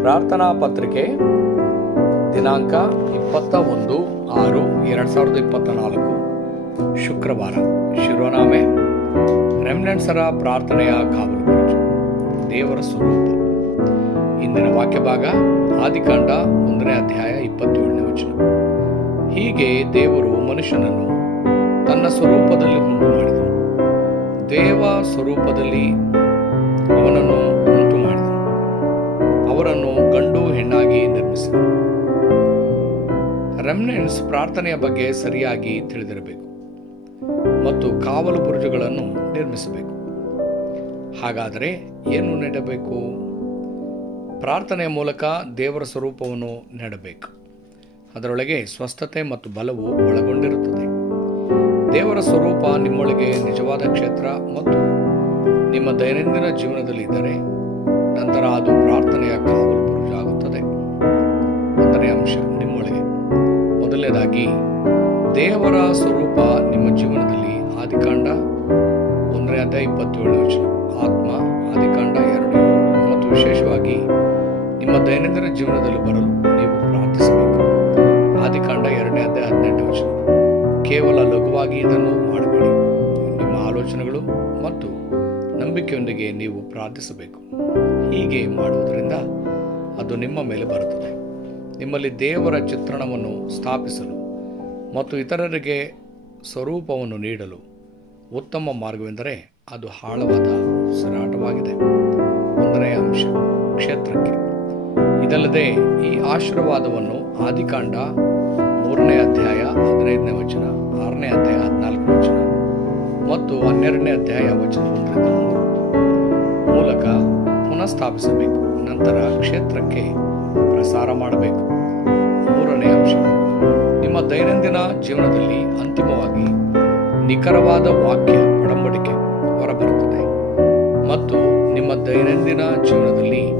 ಪ್ರಾರ್ಥನಾ ಪತ್ರಿಕೆ, ದಿನಾಂಕ ಇಪ್ಪತ್ತ ಒಂದು ಆರು ಎರಡು ಸಾವಿರದ ಇಪ್ಪತ್ತ ನಾಲ್ಕು. ಶುಕ್ರವಾರ. ಶಿರೋನಾಮೆ. ರೆಮ್ನೆಂಟ್ಸರ ಪ್ರಾರ್ಥನೆಯ ಕಾವಲು ಕುರಿತು ದೇವರ ಸ್ವರೂಪ ಇಂದಿನ ವಾಕ್ಯ ಭಾಗ ಆದಿಕಾಂಡ ಒಂದನೇ ಅಧ್ಯಾಯ ಇಪ್ಪತ್ತೇಳನೇ ವಚನ. ಹೀಗೆ ದೇವರು ಮನುಷ್ಯನನ್ನು ತನ್ನ ಸ್ವರೂಪದಲ್ಲಿ ಉಂಟು ಮಾಡಿದನು ದೇವ ಸ್ವರೂಪದಲ್ಲಿ ರೆಮ್ನೆಂಟ್ಸ್ ಪ್ರಾರ್ಥನೆಯ ಬಗ್ಗೆ ಸರಿಯಾಗಿ ತಿಳಿದಿರಬೇಕು ಮತ್ತು ಕಾವಲು ಬುರುಜುಗಳನ್ನು ನಿರ್ಮಿಸಬೇಕು. ಹಾಗಾದರೆ ಏನು ನೆಡಬೇಕು? ಪ್ರಾರ್ಥನೆಯ ಮೂಲಕ ದೇವರ ಸ್ವರೂಪವನ್ನು ನೆಡಬೇಕು. ಅದರೊಳಗೆ ಸ್ವಸ್ಥತೆ ಮತ್ತು ಬಲವು ಒಳಗೊಂಡಿರುತ್ತದೆ. ದೇವರ ಸ್ವರೂಪ ನಿಮ್ಮೊಳಗೆ ನಿಜವಾದ ಕ್ಷೇತ್ರ ಮತ್ತು ನಿಮ್ಮ ದೈನಂದಿನ ಜೀವನದಲ್ಲಿ ಇದ್ದರೆ ನಂತರ ಅದು ಪ್ರಾರ್ಥನೆಯ ಕಾವಲು ಬುರುಜಾಗುತ್ತದೆ ಒಂದನೇ ಅಂಶ. ಮೊದಲನೇದಾಗಿ, ದೇವರ ಸ್ವರೂಪ ನಿಮ್ಮ ಜೀವನದಲ್ಲಿ ಆದಿಕಾಂಡ ಒಂದನೇ ಅಧ್ಯಾಯ ಇಪ್ಪತ್ತೇಳನೇ ವಚನ. ಆತ್ಮ, ಆದಿಕಾಂಡ ಎರಡು ಮತ್ತು ವಿಶೇಷವಾಗಿ ನಿಮ್ಮ ದೈನಂದಿನ ಜೀವನದಲ್ಲಿ ಬರಲು ನೀವು ಪ್ರಾರ್ಥಿಸಬೇಕು. ಆದಿಕಾಂಡ ಎರಡನೇ ಅಧ್ಯಾಯ ಹದಿನೆಂಟು ವಚನ. ಕೇವಲ ಲಘುವಾಗಿ ಇದನ್ನು ಮಾಡಬೇಡಿ. ನಿಮ್ಮ ಆಲೋಚನೆಗಳು ಮತ್ತು ನಂಬಿಕೆಯೊಂದಿಗೆ ನೀವು ಪ್ರಾರ್ಥಿಸಬೇಕು. ಹೀಗೆ ಮಾಡುವುದರಿಂದ ಅದು ನಿಮ್ಮ ಮೇಲೆ ಬರುತ್ತದೆ. ನಿಮ್ಮಲ್ಲಿ ದೇವರ ಚಿತ್ರಣವನ್ನು ಸ್ಥಾಪಿಸಲು ಮತ್ತು ಇತರರಿಗೆ ಸ್ವರೂಪವನ್ನು ನೀಡಲು ಉತ್ತಮ ಮಾರ್ಗವೆಂದರೆ ಅದು ಆಳವಾದ ಉಸಿರಾಟವಾಗಿದೆ ಒಂದನೇ ಅಂಶ, ಕ್ಷೇತ್ರಕ್ಕೆ. ಇದಲ್ಲದೆ ಈ ಆಶೀರ್ವಾದವನ್ನು ಆದಿಕಾಂಡ ಮೂರನೇ ಅಧ್ಯಾಯ ಹದಿನೈದನೇ ವಚನ, ಆರನೇ ಅಧ್ಯಾಯ ಹದಿನಾಲ್ಕನೇ ವಚನ ಮತ್ತು ಹನ್ನೆರಡನೇ ಅಧ್ಯಾಯ ವಚನ ಮೂಲಕ ಪುನಃ ಸ್ಥಾಪಿಸಬೇಕು ನಂತರ ಕ್ಷೇತ್ರಕ್ಕೆ ಪ್ರಸಾರ ಮಾಡಬೇಕು. ಮೂರನೇ ಅಂಶ. ನಿಮ್ಮ ದೈನಂದಿನ ಜೀವನದಲ್ಲಿ ಅಂತಿಮವಾಗಿ ನಿಖರವಾದ ವಾಕ್ಯ ಒಡಂಬಡಿಕೆ ಹೊರಬರುತ್ತದೆ. ಮತ್ತು ನಿಮ್ಮ ದೈನಂದಿನ ಜೀವನದಲ್ಲಿ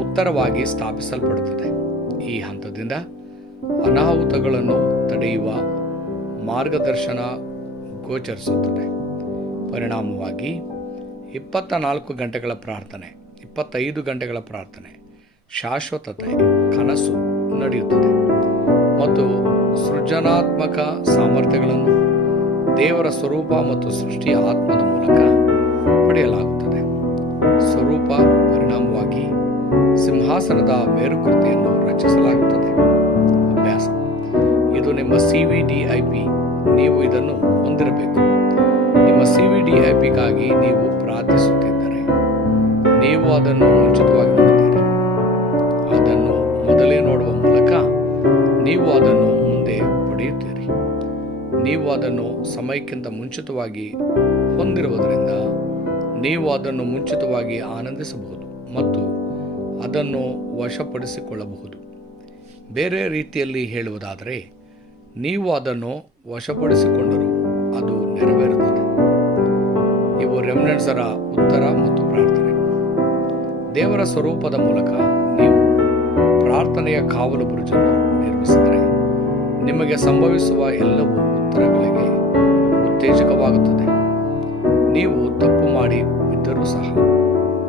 ಉತ್ತರವಾಗಿ ಸ್ಥಾಪಿಸಲ್ಪಡುತ್ತದೆ. ಈ ಹಂತದಿಂದ ಅನಾಹುತಗಳನ್ನು ತಡೆಯುವ ಮಾರ್ಗದರ್ಶನ ಗೋಚರಿಸುತ್ತದೆ. ಪರಿಣಾಮವಾಗಿ ಇಪ್ಪತ್ತ ನಾಲ್ಕು ಗಂಟೆಗಳ ಪ್ರಾರ್ಥನೆ, ಇಪ್ಪತ್ತೈದು ಗಂಟೆಗಳ ಪ್ರಾರ್ಥನೆ ಶಾಶ್ವತತೆ, ಕನಸು ನಡೆಯುತ್ತದೆ. ಮತ್ತು ಸೃಜನಾತ್ಮಕ ಸಾಮರ್ಥ್ಯಗಳನ್ನು ದೇವರ ಸ್ವರೂಪ ಮತ್ತು ಸೃಷ್ಟಿಯ ಆತ್ಮದ ಮೂಲಕ ಪಡೆಯಲಾಗುತ್ತದೆ. ಸ್ವರೂಪ ಪರಿಣಾಮವಾಗಿ ಸಿಂಹಾಸನದ ಮೇರುಕೃತಿಯನ್ನು ರಚಿಸಲಾಗುತ್ತದೆ. ಅಭ್ಯಾಸ. ಇದು ನಿಮ್ಮ C V D I P ನೀವು ಇದನ್ನು ಹೊಂದಿರಬೇಕು. ನಿಮ್ಮ ಸಿ ವಿ ಡಿ ಐ ಪಿಗಾಗಿ ನೀವು ಪ್ರಾರ್ಥಿಸುತ್ತಿದ್ದರೆ, ನೀವು ಅದನ್ನು ಮುಂಚಿತವಾಗಿ ನೀವು ಅದನ್ನು ಮುಂದೆ ಪಡೆಯುತ್ತೀರಿ. ನೀವು ಅದನ್ನು ಸಮಯಕ್ಕಿಂತ ಮುಂಚಿತವಾಗಿ ಹೊಂದಿರುವುದರಿಂದ ನೀವು ಅದನ್ನು ಮುಂಚಿತವಾಗಿ ಆನಂದಿಸಬಹುದು ಮತ್ತು ಅದನ್ನು ವಶಪಡಿಸಿಕೊಳ್ಳಬಹುದು. ಬೇರೆ ರೀತಿಯಲ್ಲಿ ಹೇಳುವುದಾದರೆ, ನೀವು ಅದನ್ನು ವಶಪಡಿಸಿಕೊಂಡರೂ ಅದು ನೆರವೇರುತ್ತದೆ. ಇವು ರೆಮ್ನೆಂಟ್ಸರ ಉತ್ತರ ಮತ್ತು ಪ್ರಾರ್ಥನೆ. ದೇವರ ಸ್ವರೂಪದ ಮೂಲಕ ಪ್ರಾರ್ಥನೆಯ ಕಾವಲು ಬುರುಜನ್ನು ನಿರ್ಮಿಸಿದರೆ ನಿಮಗೆ ಸಂಭವಿಸುವ ಎಲ್ಲವೂ ಉತ್ತರಗಳಿಗೆ ಉತ್ತೇಜಕವಾಗುತ್ತದೆ. ನೀವು ತಪ್ಪು ಮಾಡಿ ಬಿದ್ದರೂ ಸಹ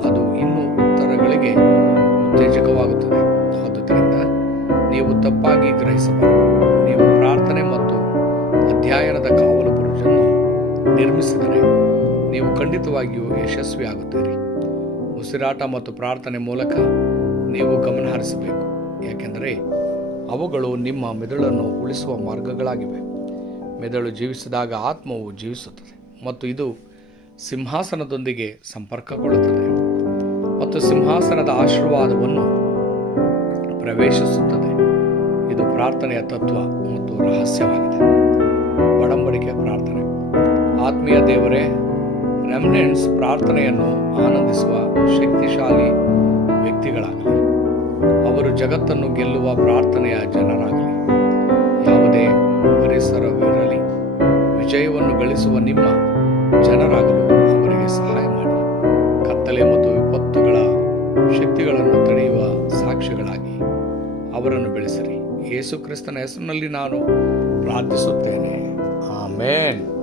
ಅದು ಇನ್ನೂ ಉತ್ತರಗಳಿಗೆ ಉತ್ತೇಜಕವಾಗುತ್ತದೆ. ಆದುದರಿಂದ ನೀವು ತಪ್ಪಾಗಿ ಗ್ರಹಿಸಬಾರದು. ನೀವು ಪ್ರಾರ್ಥನೆ ಮತ್ತು ಅಧ್ಯಯನದ ಕಾವಲು ಬುರುಜನ್ನು ನಿರ್ಮಿಸಿದರೆ ನೀವು ಖಂಡಿತವಾಗಿಯೂ ಯಶಸ್ವಿಯಾಗುತ್ತೀರಿ. ಉಸಿರಾಟ ಮತ್ತು ಪ್ರಾರ್ಥನೆ ಮೂಲಕ ನೀವು ಗಮನ ಹರಿಸಬೇಕು ಯಾಕೆಂದರೆ ಅವುಗಳು ನಿಮ್ಮ ಮೆದುಳನ್ನು ಉಳಿಸುವ ಮಾರ್ಗಗಳಾಗಿವೆ. ಮೆದುಳು ಜೀವಿಸಿದಾಗ ಆತ್ಮವು ಜೀವಿಸುತ್ತದೆ ಮತ್ತು ಇದು ಸಿಂಹಾಸನದೊಂದಿಗೆ ಸಂಪರ್ಕಗೊಳ್ಳುತ್ತದೆ ಮತ್ತು ಸಿಂಹಾಸನದ ಆಶೀರ್ವಾದವನ್ನು ಪ್ರವೇಶಿಸುತ್ತದೆ. ಇದು ಪ್ರಾರ್ಥನೆಯ ತತ್ವ ಮತ್ತು ರಹಸ್ಯವಾಗಿದೆ. ಒಡಂಬಡಿಕೆ ಪ್ರಾರ್ಥನೆ. ಆತ್ಮೀಯ ದೇವರೇ ರೆಮ್ನೆಂಟ್ಸ್ ಪ್ರಾರ್ಥನೆಯನ್ನು ಆನಂದಿಸುವ ಜಗತ್ತನ್ನು ಗೆಲ್ಲುವ ಪ್ರಾರ್ಥನೆಯ ಜನರಾಗಲಿ. ಯಾವುದೇ ಪರಿಸರವಿರಲಿ, ವಿಜಯವನ್ನು ಗಳಿಸುವ ನಿಮ್ಮ ಜನರಾಗಲು ಅವರಿಗೆ ಸಹಾಯ ಮಾಡಿ. ಕತ್ತಲೆ ಮತ್ತು ವಿಪತ್ತುಗಳ ಶಕ್ತಿಗಳನ್ನು ತಡೆಯುವ ಸಾಕ್ಷಿಗಳಾಗಿ ಅವರನ್ನು ಬೆಳೆಸಿರಿ. ಯೇಸು ಕ್ರಿಸ್ತನ ಹೆಸರಿನಲ್ಲಿ ನಾನು ಪ್ರಾರ್ಥಿಸುತ್ತೇನೆ. ಆಮೇನ್.